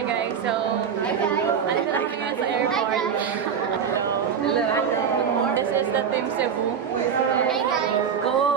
Hi guys, so alis na kami ngayon sa airport. Hello. Hello. This is the Team Cebu. Hey guys! Go!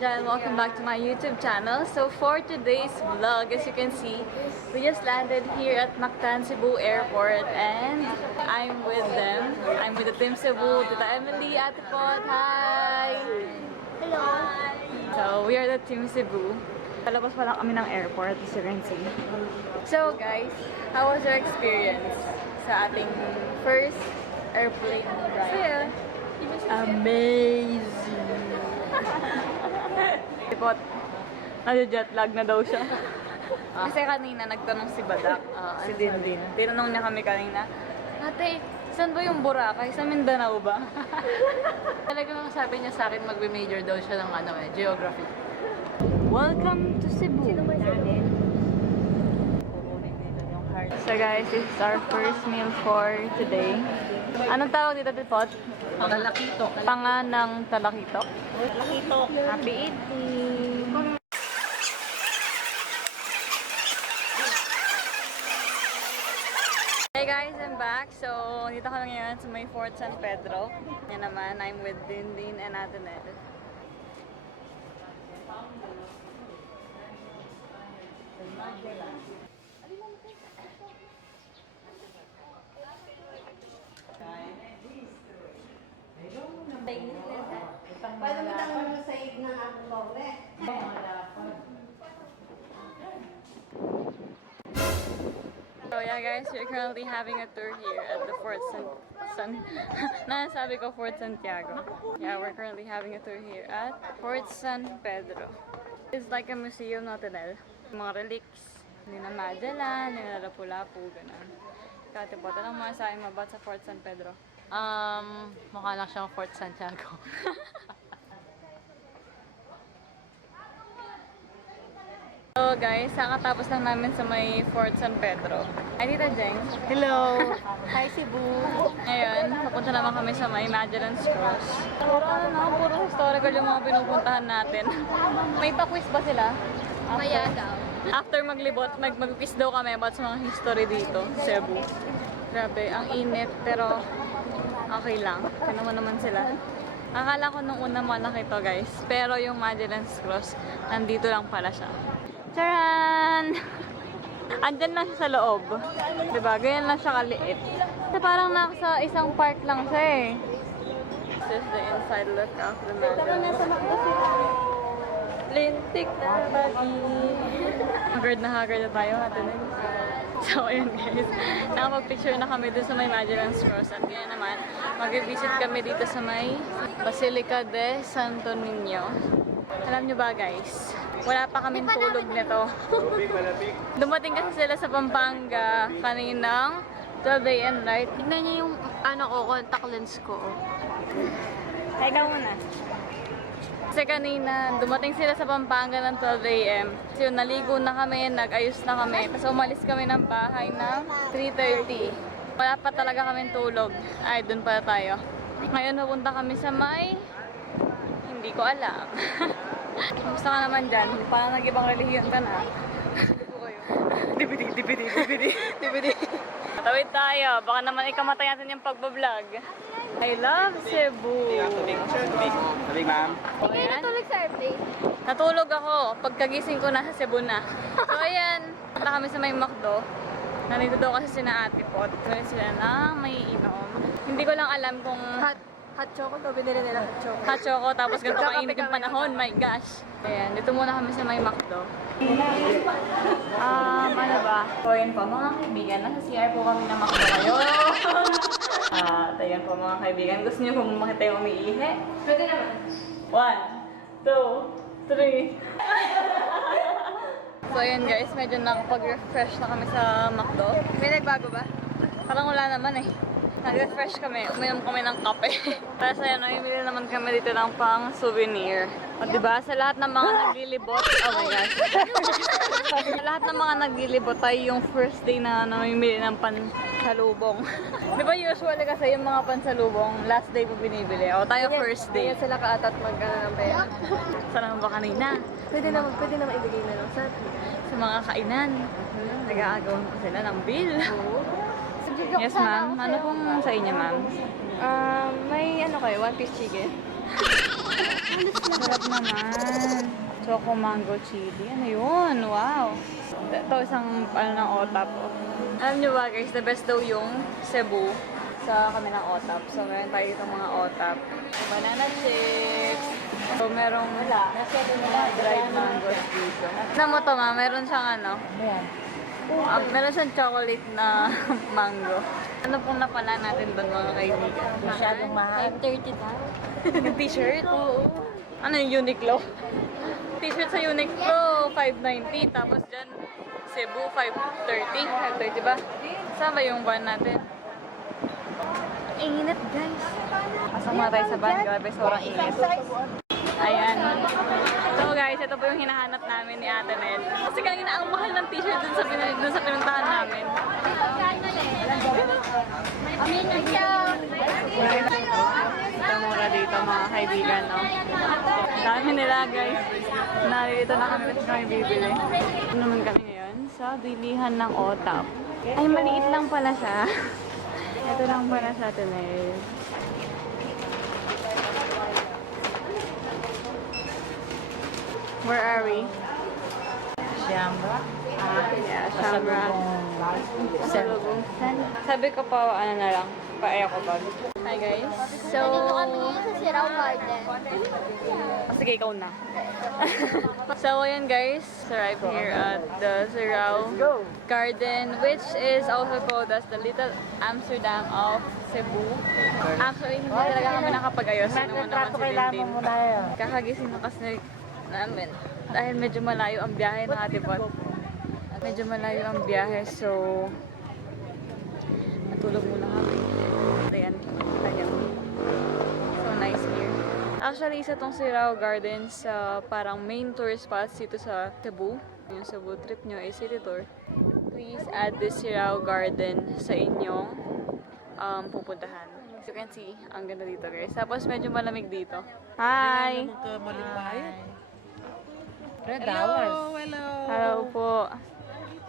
And welcome back to my YouTube channel. So for today's vlog, as you can see, we just landed here at Mactan Cebu Airport and I'm with them. I'm with the Team Cebu, Tita Emily, Ate Pot, hi! Hello! So we are the Team Cebu. Palabas pa lang kami ng airport, as you can see. So guys, how was your experience sa ating first airplane ride? Amazing! Ipot, nag-jet lag na daw siya. Kasi kanina nagtanong si Badak, si Dindin. Tinanong niya kami kanina, Ate, saan ba yung Boracay? Sa Mindanao ba? Talagang sabi niya sa akin magbe-major daw siya ng geography. Welcome to Cebu. So guys, this is our first meal for today. Anong tawag dito, Tipot? Talakitok. Panganang talakitok. Talakitok. Happy eating! Hey guys, I'm back. So, dito kami ngayon sa may Fort San Pedro. Yan naman, I'm with Dindin and Ate Ned. Paano mo tanong mo sa ig ng ako pobre? So yeah guys, we're currently having a tour here at the Fort Nasabi ko Fort Santiago. Yeah, we're currently having a tour here at Fort San Pedro. It's like a museum, Natinel. Mga relics, ni na Magellan, ni na Lapu-Lapu, gano'n. Kati po, tanong mga sa akin about sa Fort San Pedro. Mukha lang siyang Fort Santiago. So guys, kakatapos lang namin sa may Fort San Pedro. Hi Tita Jeng. Hello! Hi Cebu! Ngayon, papunta naman kami sa may Magellan's Cross. Puro historical yung mga pinupuntahan natin. May pa-quiz ba sila? Maya daw. After maglibot, mag-quiz daw kami about sa mga history dito, Cebu. Grabe, ang init, pero okay lang. Kaya naman sila. Akala ko nung una malaki to guys, pero yung Magellan's Cross, nandito lang pala siya. Charan! Andyan lang siya sa loob. Diba? Ganyan lang siya kaliit. Kasi parang nasa isang park lang siya eh. This is the inside look of the Magellan's Cross. Lintik na bagi. Haggard na tayo. So, ayun guys. Nakapag-picture na kami dun sa may Magellan's Cross. At ngayon naman, mag-visit kami dito sa may Basilica de Santo Niño. Alam nyo ba guys, wala pa kaming tulog nito. Dumating kasi sila sa Pampanga kaninang 12 AM, right? Tignan niyo yung contact lens ko. Ikaw muna. Kasi kanina, dumating sila sa Pampanga ng 12 AM. So, naligo na kami, nag-ayos na kami. Tapos umalis kami ng bahay ng 3:30. Wala pa talaga kaming tulog. Ay, dun pala tayo. Ngayon pupunta kami sa may... Hindi ko alam. Kamusta ka naman dyan? Parang nag-ibang relihiyon ka na. DVD. Tawid tayo. Baka naman ikamatay natin yung pagbablog. I love Cebu. Tubig, ma'am. Hindi natulog sa airplane. Natulog ako. Pagkagising ko na sa Cebu na. So, ayan. Punta kami sa may McDo. Nandito daw kasi sina Ate Pot. Kaya sila na may inom. Hindi ko lang alam kung Hot choco to, binili nila hot choco. hot choco tapos ganito kainit yung panahon. My gosh. Ayan. Dito muna kami sa may McDo. Ano ba? So, ayan po mga kaibigan. Nasa CR po kami na McDo kayo. Ayan po mga kaibigan. Gusto niyo kung makita yung umiihi? Pwede naman. 1, 2, 3. So ayan guys, medyo nakapag-refresh na kami sa McDo. May nagbago ba? Parang wala naman eh. Nag-refresh kami, uminom kami ng kape. Tapos ayan, namimili naman kami dito ng pang souvenir. O diba, sa lahat ng mga naglilibot, oh my gosh. Sa lahat ng mga naglilibot tayo yung first day na namimili ng pansalubong. Di ba usually kasi yung mga pansalubong, last day po binibili. O tayo first day. Kaya sila kaatat mag-pera. Saan ba kanina? Pwede naman ibigay na lang sa atin. Sa mga kainan. Nag-aagawan pa sila ng bill. Yes, ma'am. Ano pong sa inyo, ma'am? May ano kayo, one piece chicken? Sarap naman. Choco mango chili. Ano yun? Wow. Ito isang ano ng otap. Alam nyo ba guys, the best daw yung Cebu sa kami ng otap. So meron tayo dito mga otap. Banana chips. So merong dried mangoes dito. Ano mo to ma? Meron siyang ano? Meron siyang chocolate na mango. Ano pong napala natin doon mga kaibigan? Masyadong mahal. 530 na. Yung t-shirt? Oo. Ano yung Uniqlo? T-shirt sa Uniqlo, 590. Tapos dyan, Cebu, 530. 530 ba? Saan ba yung van natin? Init guys. Pasok muna tayo sa van. Grabe, sobrang init. Ayan. So guys, ito po yung hinahanap namin ni Ate Ned. Kasi kanina ang mahal ng t-shirt dun sa pinuntahan namin. Ito mura dito mga kaibigan, no? Dami nila guys. Narito na kami kasi kami bibili. Ito naman kami ngayon sa bilihan ng otap. Ay, maliit lang pala siya. Ito lang pala sa Ate Ned. Where are we? Siyamba. Yeah, Shamra. Pasalubong. Sabi ko pa, ano na lang, pa-eco-bag. Hi guys. So, sa Siraw Garden. sige, ikaw na. So, ayan guys, arrived here at the Sirao Garden, which is also called as the Little Amsterdam of Cebu. Actually, hindi talaga kami nakapag-ayos. Ano mo naman si Lindin. Kakagising na kasi namin. Dahil medyo malayo ang biyahe ng Ate Pot. Medyo malayo ang biyahe, so natulog muna kami. Ayan, ayan. So nice here. Actually, isa tong Sirao Gardens sa parang main tourist spots dito sa Cebu. Yung Cebu trip nyo ay city tour. Please add this Sirao Garden sa inyong pupuntahan. As you can see, ang ganda dito guys. Tapos medyo malamig dito. Hi! Hello. Hello po.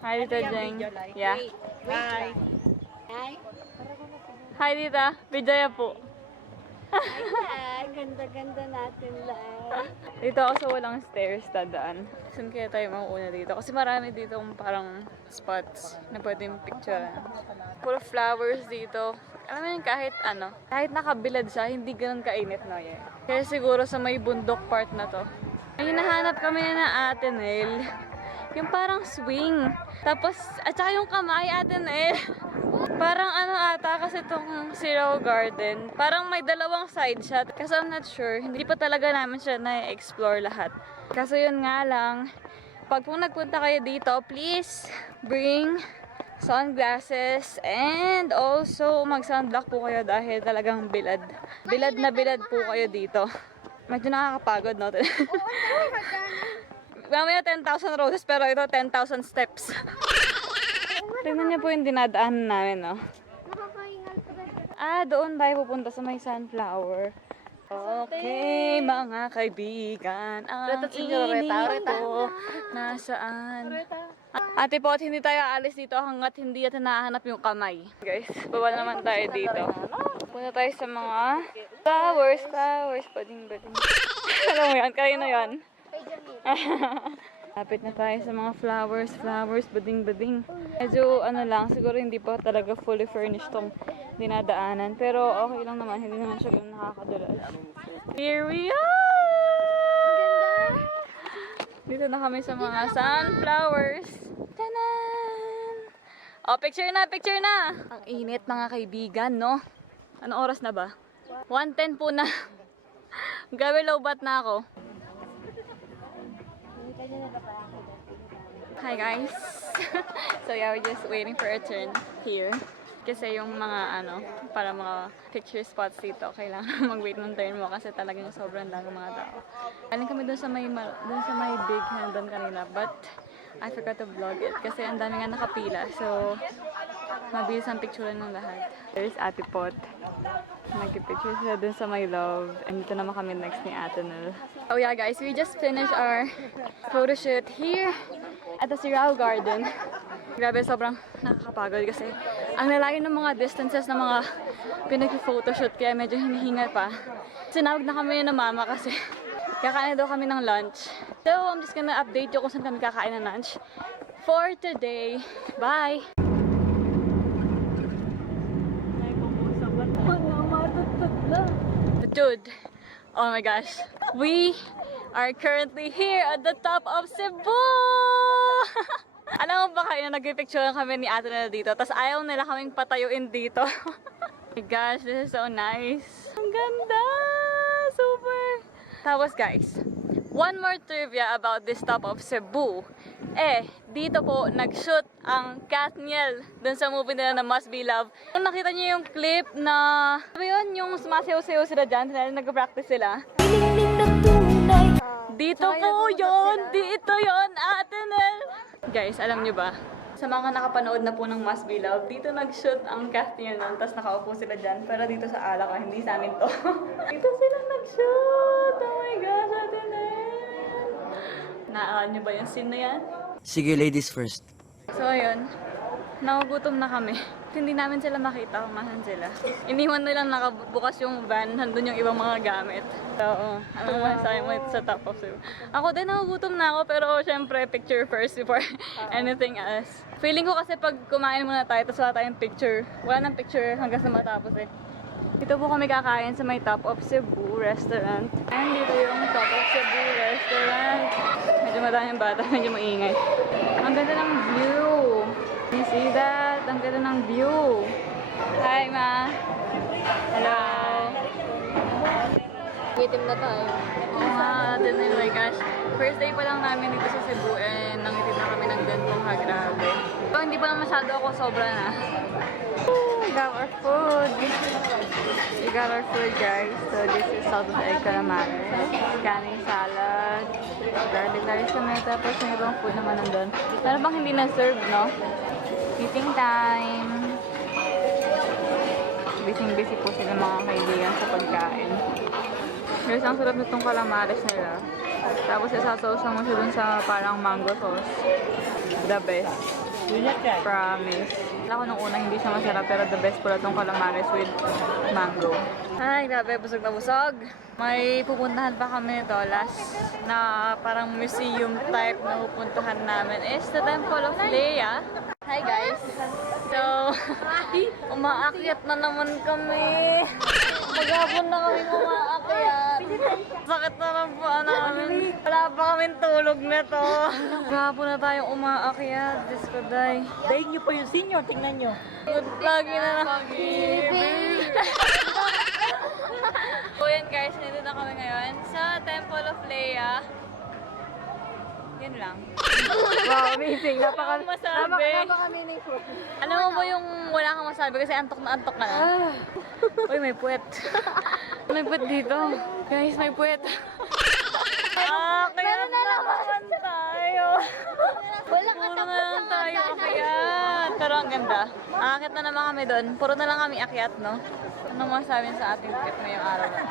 Hi, Tita Jeng. Yeah. Hi. Hi, Tita. Bijaya po. Ay, ganda-ganda natin lang. Dito ako sa walang stairs dadaan. Saan kaya tayo mauuna dito? Kasi marami dito parang spots na pwedeng picturean. Full of flowers dito. Alam mo yun, kahit nakabilad siya, hindi ganun kainit na yan. Kaya siguro sa may bundok part na to. May hinahanap kami na Ate Nel. Yung parang swing. Tapos, at saka yung kamay, Ate Nel. Parang ata kasi itong Sirao Garden. Parang may dalawang side shot. Kasi I'm not sure. Hindi pa talaga namin siya na-explore lahat. Kaso yun nga lang. Pag nagpunta kayo dito, please bring sunglasses and also mag-sunblock po kayo dahil talagang bilad. Bilad na bilad po kayo dito. Medyo nakakapagod, no? Mamaya 10,000 roses, pero ito 10,000 steps. Tingnan niyo po yung dinadaanan namin, no? Doon tayo pupunta sa may sunflower. Okay, mga kaibigan, ang init ko nasaan? Ate Pot, hindi tayo aalis dito hanggat hindi natin nahanap yung kamay. Guys, baba naman tayo dito. Punta tayo sa mga flowers, bading. Alam mo yan, kanina yan. Lapit na tayo sa mga flowers, bading. Medyo siguro hindi pa talaga fully furnished tong dinadaanan. Pero okay lang naman, hindi naman siya ganun nakakadulas. Here we are! Dito na kami sa mga sunflowers. Tanan! Oh, picture na! Ang init mga kaibigan, no? Anong oras na ba? 1:10 po na. Gabi low bat na ako. Hi guys! So yeah, we're just waiting for a turn here. Kasi yung mga para mga picture spots dito, kailangan mag-wait ng turn mo kasi talagang sobrang dami mga tao. Galing kami dun sa may big hand doon kanina, but I forgot to vlog it kasi ang dami nga nakapila. So, mabilis ang picturean ng lahat. There's Ate Pot. Nag-picture sila dun sa my love. And dito naman kami next ni Ate Nel. Oh yeah guys, we just finished our photo shoot here at the Sirao Garden. Grabe, sobrang nakakapagod kasi ang lalayo ng mga distances ng mga pinag-photoshoot kaya medyo hinihingal pa. Sinawag na kami ng mama kasi kakain daw kami ng lunch. So, I'm just gonna update you kung saan kami kakain ng lunch for today. Bye! Dude, oh my gosh, we are currently here at the top of Cebu! Alam mo ba kayo, nag-picture kami ni Ate Nel dito, tapos ayaw nila kaming patayuin dito. Oh my gosh, this is so nice. Ang ganda! Super! Tapos guys, one more trivia about this top of Cebu. Dito po nag-shoot ang Kathniel dun sa movie nila na Must Be Love. Kung nakita niyo yung clip na, ano yun, yung sumasayaw-sayaw sila dyan, nag-practice sila. Dito po yun! Dito yun, Ate Nel! Guys, alam nyo ba? Sa mga nakapanood na po ng Must Be Love, dito nag-shoot ang Kathniel nun, tapos nakaupo sila dyan. Pero dito sa Alaka, hindi sa amin to. Dito sila nag-shoot! Oh my gosh, Ate Nel! Naaalan nyo ba yung scene na yan? Sige, ladies first. So ayun, nagugutom na kami. Hindi namin sila makita kung nasan sila. Iniwan nilang nakabukas yung van, nandun yung ibang mga gamit. So, ano naman sa mo sa top of Cebu. Ako din nagugutom na ako, pero syempre picture first before anything else. Feeling ko kasi pag kumain muna tayo, tapos wala tayong picture. Wala nang picture hanggang sa matapos eh. Dito po kami kakain sa may Top of Cebu restaurant. And dito yung Top of Cebu restaurant. Medyo madaming bata, medyo maingay. Ang ganda ng view. You see that? Ang ganda ng view. Hi, Ma. Hello. Itim na tayo. Oo nga, din oh my gosh. First day pa lang namin dito sa Cebu and nangitid na kami ng gantong grabe. So, hindi pa lang masyado ako, sobra na. We got our food. We got our food, guys. So, this is salted egg calamares, canning salad, garlic rice kami, tapos may ibang food naman nandun. Pero bang hindi na-serve, no? Eating time. Busy-busy po sila mga kaibigan sa pagkain. Guys, ang sarap nitong calamares nila. Tapos isasausa mo siya dun sa parang mango sauce. The best. Promise. Alam ko nung una hindi siya masarap pero the best pala itong calamares with mango. Ay, grabe. Busog na busog. May pupuntahan pa kami nito. Last na parang museum type na pupuntahan namin is the Temple of Leia. Hi guys. So, umaakyat na naman kami. Maghapon na kami umaakyat. Sakit na lang po namin. Wala pa kaming tulog na to. Maghapon na tayong umaakyat. Diyos ko, day. Dahil nyo pa yung senior, tingnan nyo. Lagi na lang. So yan guys, nandito na kami ngayon sa Temple of Leia. Yan lang. Wow, amazing. Napaka-meaningful. Alam mo ba yung wala kang masabi kasi antok na Uy, may puwet. May puwet dito. Guys, may puwet. Kaya na naman tayo. Wala ka Puro na lang tayo kakyat. Pero ang ganda. Aakit na naman kami doon. Puro na lang kami akyat, no? Ano masabi sa ating trip ngayong araw na?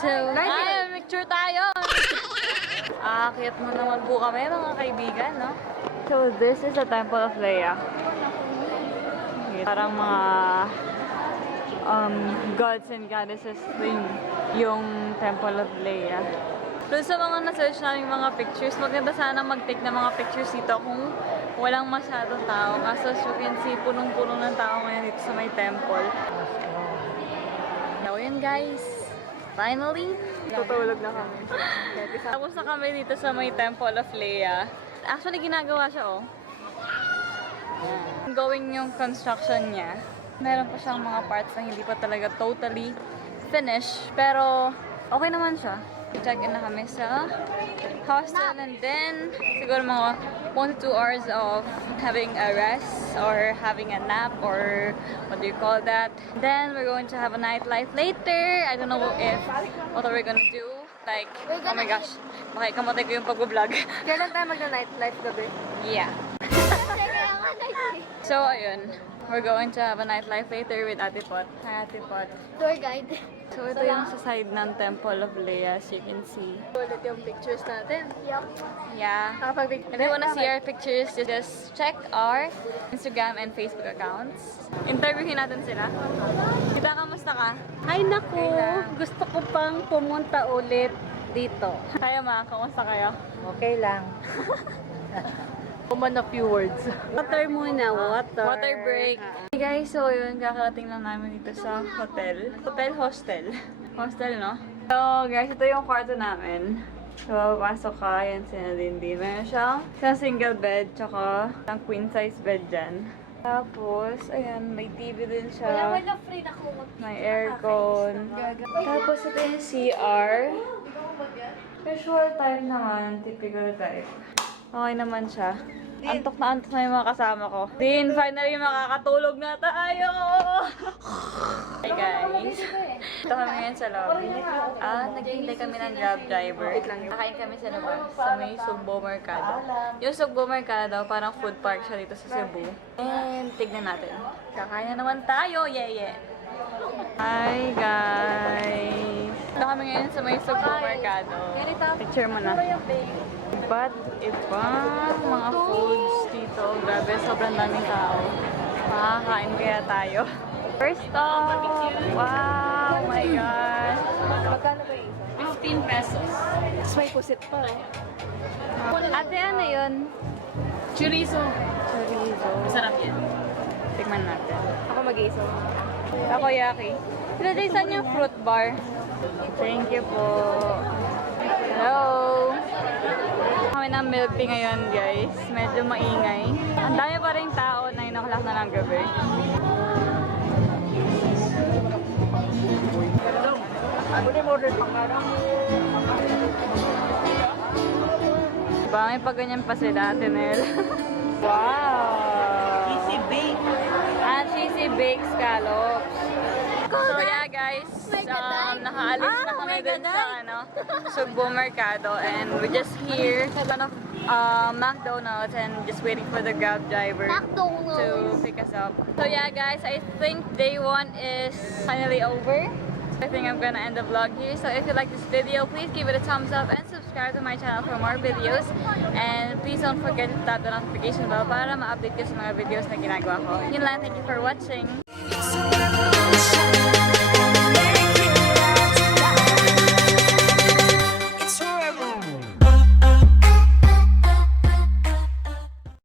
So, ay, picture tayo! Aakyat na naman po kami, mga kaibigan, no? So, this is the Temple of Leia. Parang mga gods and goddesses din yung Temple of Leia. Doon sa mga na-search namin mga pictures, maganda sana mag-take ng mga pictures dito kung walang masyadong tao. Kaso as you can see, punong-puno ng tao ngayon dito sa may temple. So yun guys, finally, tutulog na kami. Tapos na kami dito sa may Temple of Leia. Actually, ginagawa siya oh. Going yung construction niya. Meron pa siyang mga parts na hindi pa talaga totally finished. Pero okay naman siya. Check-in na kami sa hostel and then siguro mga 1 to 2 hours of having a rest or having a nap or what do you call that. Then we're going to have a nightlife later. I don't know if what are we gonna do. Like, oh my gosh, makikamatay ko yung pag-vlog. Kailan tayo mag-nightlife gabi? Yeah. So ayun, we're going to have a nightlife later with Ate Pot. Hi Ate Pot. Tour guide. So ito yung sa side ng Temple of Leia, as you can see. Ulit yung pictures natin. Yup. Yeah. If you wanna see our pictures, just check our Instagram and Facebook accounts. Interviewin natin sila. Kita, kamusta ka? Ay naku, gusto ko pang pumunta ulit dito. Kaya ma, kamusta kayo? Okay lang. Common a few words. Water muna, water. Water break. Hey guys, so yun, kakarating lang namin dito sa hostel. Hostel, no? So guys, ito yung kwarto namin. So, papasok ka, yan si Nadine. Meron siyang isang single bed, tsaka isang queen size bed dyan. Tapos, ayan, may TV din siya. free na ko. May aircon. Tapos, ito yung CR. Usual type naman, typical type. Okay naman siya. Antok na yung mga kasama ko. Din, finally makakatulog na tayo! Hey guys. Ito kami ngayon sa lobby. Naghihintay kami ng grab driver. Kakain kami sa labas, sa may Sugbo Mercado. Yung Sugbo Mercado, parang food park siya dito sa Cebu. And tignan natin. Kakain na naman tayo! Yeah! Hi guys! Ito kami ngayon sa may Sugbo Mercado. Picture mo na. Iba't ibang mga foods dito. Grabe, sobrang daming tao. Makakain kaya tayo. First stop! Wow! Oh my gosh! Magkano ba yung isa? 15 pesos. Tapos may pusit pa. Ate, ano yun? Chorizo. Chorizo. Masarap yan. Tignan natin. Ako mag-iisa. Takoyaki. Pinadali saan yung fruit bar? Thank you po. Hello! Kami ng milk tea ngayon, guys. Medyo maingay. Ang dami pa rin tao, 9 o'clock na ng gabi. Diba, may pag ganyan pa sila, Tinel. Wow! Easy bake. Cheesy baked scallops. So yeah guys, nakaalis na kami dun sa Sugbo Mercado and we're just here sa McDonald's and just waiting for the Grab driver to pick us up. So yeah guys, I think day 1 is finally over. I think I'm gonna end the vlog here. So if you like this video, please give it a thumbs up and subscribe to my channel for more videos. And please don't forget to tap the notification bell para ma-update ka sa mga videos na ginagawa ko. Yun lang, thank you for watching.